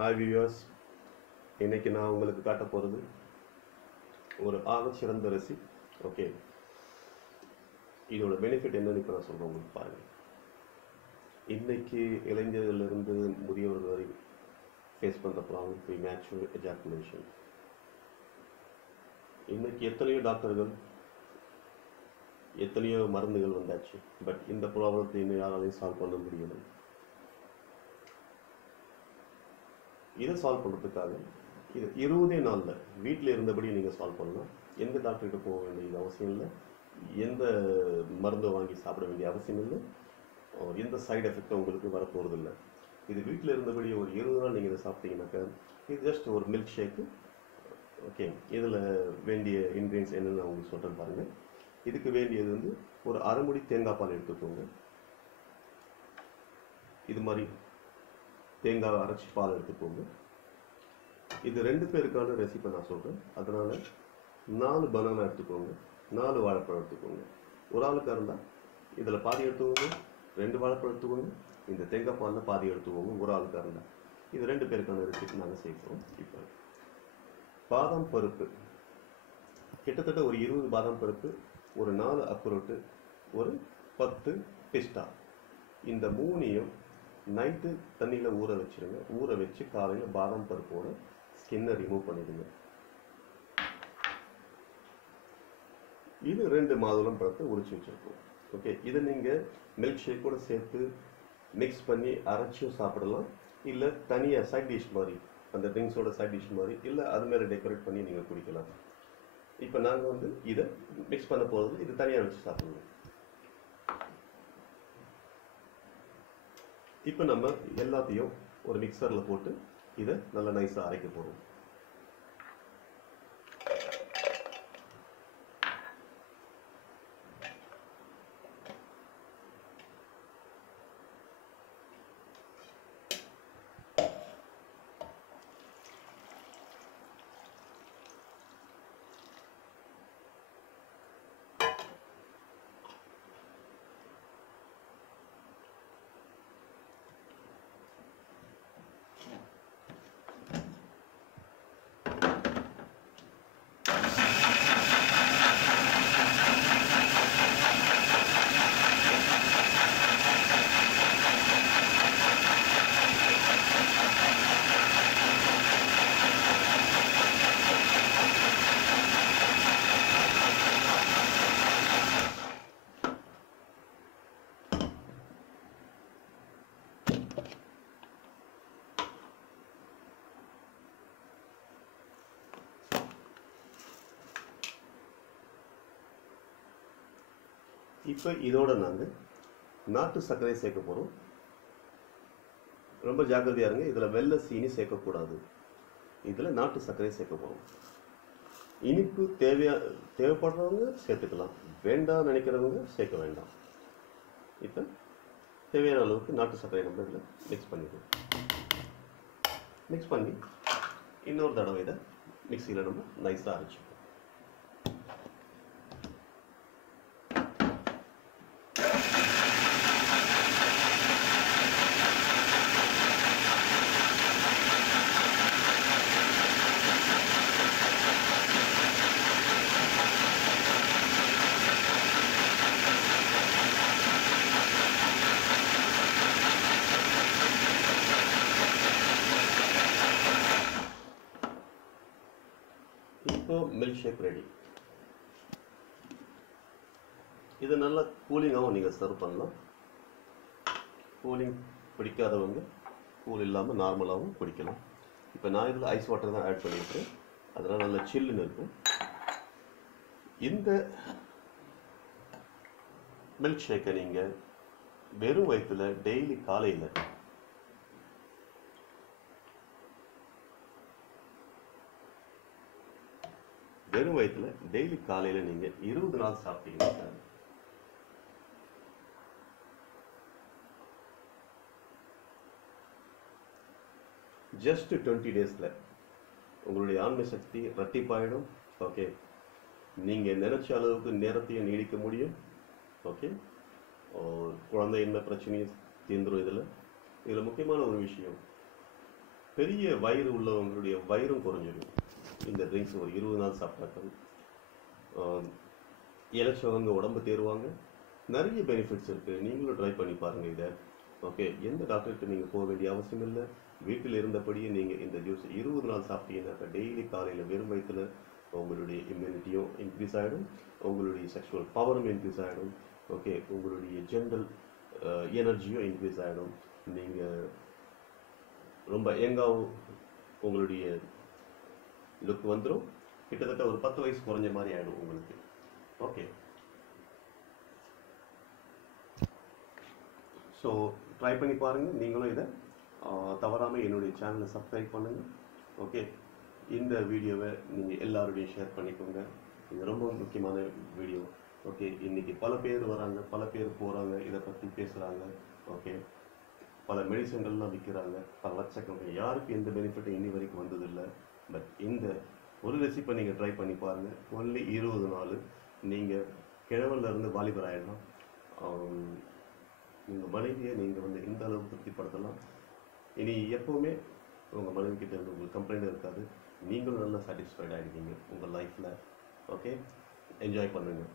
Hi viewers, இன்னைக்கு நான் உங்களுக்கு காட்ட போகிறது ஒரு சிறந்த ரெசிபி. ஓகே, இதோட பெனிஃபிட் என்னன்னு இப்போ நான் சொல்கிறேன் உங்களுக்கு பாருங்கள். இன்னைக்கு இளைஞர்களிலிருந்து முதியவர்கள் வரை ஃபேஸ் பண்ணுற ப்ராப்ளம் ப்ரீமேச்சுர் எஜாக்குலேஷன். இன்னைக்கு எத்தனையோ டாக்டர்கள், எத்தனையோ மருந்துகள் வந்தாச்சு, பட் இந்த ப்ராப்ளத்தை இன்னும் யாராலையும் சால்வ் பண்ண முடியலை. இதை சால்வ் பண்ணுறதுக்காக இது 20 நாளில் வீட்டில் இருந்தபடி நீங்கள் சால்வ் பண்ணலாம். எந்த டாக்டர்கிட்ட போக வேண்டியது அவசியம் இல்லை, எந்த மருந்தை வாங்கி சாப்பிட வேண்டிய அவசியம் இல்லை, எந்த சைடு எஃபெக்டும் உங்களுக்கு வரப்போகிறது இல்லை. இது வீட்டில் இருந்தபடி ஒரு 20 நாள் நீங்கள் இதை சாப்பிட்டீங்கன்னாக்கா இது ஜஸ்ட் ஒரு மில்க் ஷேக்கு. ஓகே, இதில் வேண்டிய இன்க்ரீடியன்ஸ் என்னென்னு நான் உங்களுக்கு சொல்கிறேன் பாருங்கள். இதுக்கு வேண்டியது ஒரு அரை மூடி தேங்காய் பால் எடுத்துக்கோங்க. இது மாதிரி தேங்காய் அரைச்சி பால் எடுத்துக்கோங்க. இது 2 பேருக்கான ரெசிபி நான் சொல்கிறேன். அதனால் 4 பனானா எடுத்துக்கோங்க, 4 வாழைப்பழம் எடுத்துக்கோங்க. ஒரு ஆளுக்காக இருந்தால் இதில் பாதி எடுத்துக்கோங்க, 2 வாழைப்பழம் எடுத்துக்கோங்க. இந்த தேங்காய் பாலில் பாதி எடுத்துக்கோங்க ஒரு ஆளுக்காக இருந்தால். இது 2 பேருக்கான ரெசிபி நாங்கள் செய்கிறோம். இப்போ பாதாம் பருப்பு, கிட்டத்தட்ட ஒரு 20 பாதாம் பருப்பு, ஒரு 4 அக்ரோட்டு, ஒரு 10 பிஸ்தா. இந்த 3ஐயும் நைட்டு தண்ணியில் ஊற வச்சுருங்க. ஊற வச்சு காலையில் பாதாம் பருப்போட ஸ்கின்னை ரிமூவ் பண்ணிடுங்க. இது 2 மாதுளம் பழத்தை உரிச்சு வச்சுருக்கோம். ஓகே, இதை நீங்கள் மில்க் ஷேக்கோடு சேர்த்து மிக்ஸ் பண்ணி அரைச்சும் சாப்பிடலாம், இல்லை தனியாக சைட் டிஷ் மாதிரி, அந்த ட்ரிங்க்ஸோட சைட் டிஷ் மாதிரி, இல்லை அது மேலே டெக்கரேட் பண்ணி நீங்கள் குடிக்கலாம். இப்போ நாங்கள் இதை மிக்ஸ் பண்ண போகிறது, இது தனியாக வச்சு சாப்பிடணும். இப்போ நம்ம எல்லாத்தையும் ஒரு மிக்சரில் போட்டு இதை நல்லா நைஸாக அரைக்க போகிறோம். இப்போ இதோட நாங்கள் நாட்டு சர்க்கரை சேர்க்க போகிறோம். ரொம்ப ஜாக்கிரதையாக இருங்க, இதில் வெள்ளை சீனி சேர்க்கக்கூடாது. இதில் நாட்டு சர்க்கரை சேர்க்க போகிறோம். இனிப்பு தேவைப்படுறவங்க சேர்த்துக்கலாம், வேண்டாம் நினைக்கிறவங்க சேர்க்க வேண்டாம். இப்போ தேவையான அளவுக்கு நாட்டு சர்க்கரை நம்ம இதில் மிக்ஸ் பண்ணிடுவோம். மிக்ஸ் பண்ணி இன்னொரு தடவை இதை மிக்சியில் நம்ம நைஸாக அரைச்சிப்போம். இப்போ மில்க் ஷேக் ரெடி. இது நல்லா கூலிங்காகவும் நீங்கள் சர்வ் பண்ணலாம். கூலிங் பிடிக்காதவங்க கூல் இல்லாமல் நார்மலாகவும் குடிக்கலாம். இப்போ நான் இதில் ஐஸ் வாட்டர் தான் ஆட் பண்ணியிருக்கேன், அதனால் நல்லா சில்லுன்னு இருக்கும். இந்த மில்க் ஷேக்கை நீங்கள் வெறும் வயிற்றில் டெய்லி காலையில் நீங்கள் 20 நாள் சாப்பிட்டீங்கன்னா ஜஸ்ட் 20 டேஸில் உங்களுடைய ஆன்ம சக்தி இரட்டிப்பாயிடும். ஓகே, நீங்கள் நினைச்ச அளவுக்கு நேரத்தையும் நீடிக்க முடியும். ஓகே, குழந்தை என்ன பிரச்சனையும் தீர்ந்துடும். இதில் முக்கியமான ஒரு விஷயம், பெரிய வயிறு உள்ளவங்களுடைய வயிறும் குறைஞ்சிடும் இந்த ட்ரிங்க்ஸ் ஒரு 20 நாள் சாப்பிட்டாக்க. இளைச்சவங்க உடம்பு தேருவாங்க. நிறைய பெனிஃபிட்ஸ் இருக்குது, நீங்களும் ட்ரை பண்ணி பாருங்கள் இதை. ஓகே, எந்த டாக்டர்கிட்ட நீங்கள் போக வேண்டிய அவசியம் இல்லை. வீட்டில் இருந்தபடியே நீங்கள் இந்த ஜூஸ் 20 நாள் சாப்பிட்டீங்கன்னாக்கா டெய்லி காலையில் வெறும் வயிற்றுல உங்களுடைய இம்யூனிட்டியும் இன்க்ரீஸ் ஆகிடும், உங்களுடைய செக்ஷுவல் பவரும் இன்க்ரீஸ் ஆகிடும். ஓகே, உங்களுடைய ஜென்ரல் எனர்ஜியும் இன்க்ரீஸ் ஆகிடும். நீங்கள் ரொம்ப யங்காகவும் உங்களுடைய லுக் வந்துடும். கிட்டத்தட்ட ஒரு 10 வயசு குறைஞ்ச மாதிரி ஆகிடும் உங்களுக்கு. ஓகே, ஸோ ட்ரை பண்ணி பாருங்கள். நீங்களும் இதை தவறாமல் என்னுடைய சேனலை சப்ஸ்கிரைப் பண்ணுங்கள். ஓகே, இந்த வீடியோவை நீங்கள் எல்லாரோடையும் ஷேர் பண்ணிக்கோங்க. இது ரொம்ப முக்கியமான வீடியோ. ஓகே, இன்றைக்கி பல பேர் வராங்க, பல பேர் போகிறாங்க, இதை பற்றி பேசுகிறாங்க. ஓகே, பல மெடிசன்கள்லாம் விற்கிறாங்க, பல லட்சக்கணக்கில். யாருக்கு எந்த பெனிஃபிட்டும் இன்னி வரைக்கும் வந்ததில்லை. பட் இந்த ஒரு ரெசிப்பை நீங்கள் ட்ரை பண்ணி பாருங்கள். ஒன்லி 20 நாள் நீங்கள் கிழவன்லேருந்து வாலிபர் ஆகிடலாம். உங்கள் மனைவியை நீங்கள் வந்து இந்த அளவுக்கு திருப்திப்படுத்தலாம். இனி எப்போவுமே உங்கள் மனைவி கிட்ட இருந்து உங்களுக்கு கம்ப்ளைண்ட் இருக்காது. நீங்களும் நல்லா சாட்டிஸ்ஃபைட் ஆகிடுவீங்க உங்கள் லைஃப்பில். ஓகே, என்ஜாய் பண்ணுங்கள்.